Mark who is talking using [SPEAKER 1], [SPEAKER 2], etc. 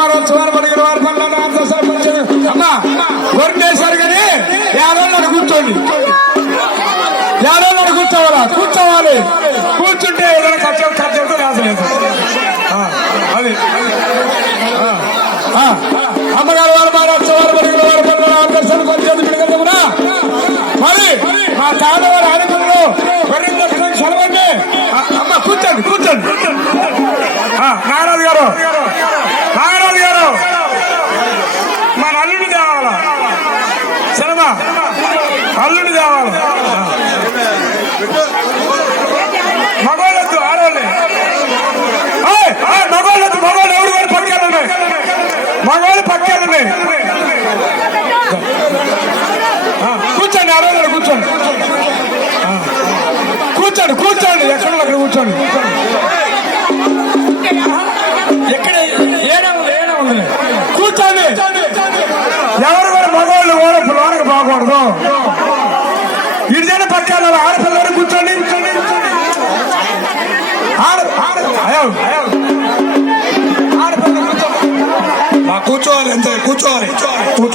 [SPEAKER 1] అమ్మగారు వారు వారు వారు పడిగిన అమ్మ కొట్టేశారు కానీ యాదవ్ కూర్చోండి. యాదవ్ కూర్చోవాలా? కూర్చోవాలి. కూర్చుంటే ఏదైనా ఖర్చు ఖర్చు రాసలేదు అది. అమ్మగారు వారు వారు వారు పడిగిన వారు పనులను అంత సర్పంచ్ మరి మా తాతవారి ఆడపిల్లలు వరింద చదవండి అమ్మ కూర్చోండి కూర్చోండి. అల్లుడు కావాలి. మగవాళ్ళొద్దు ఆడవాళ్ళే. ఏయ్, మగవాళ్ళొద్దు మగవాళ్ళు ఎవరు కూడా పక్కన ఉన్నాయి? మగవాళ్ళు పక్కన ఉన్నాయి. కూర్చోండి ఆడవాళ్ళు కూర్చోండి. కూర్చోండి కూర్చోండి ఎక్కడ అక్కడ కూర్చోండి. ఎక్కడ ఏడా ఉంది ఏడా ఉంది? కూర్చోండి. ఎవరు కూడా మగవాళ్ళు కూడా లోనకు బాగకూడదు ఇడిదైనా పక్కన ఆడపిల్లలు కూర్చోండి ఆడ ఆడ అయ్యో అయ్యో ఆడపిల్ల కూర్చోండి
[SPEAKER 2] కూర్చోవాలి అంతే కూర్చోవాలి